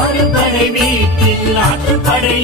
அறுபடை வீட்டில் நாட்டுப்படை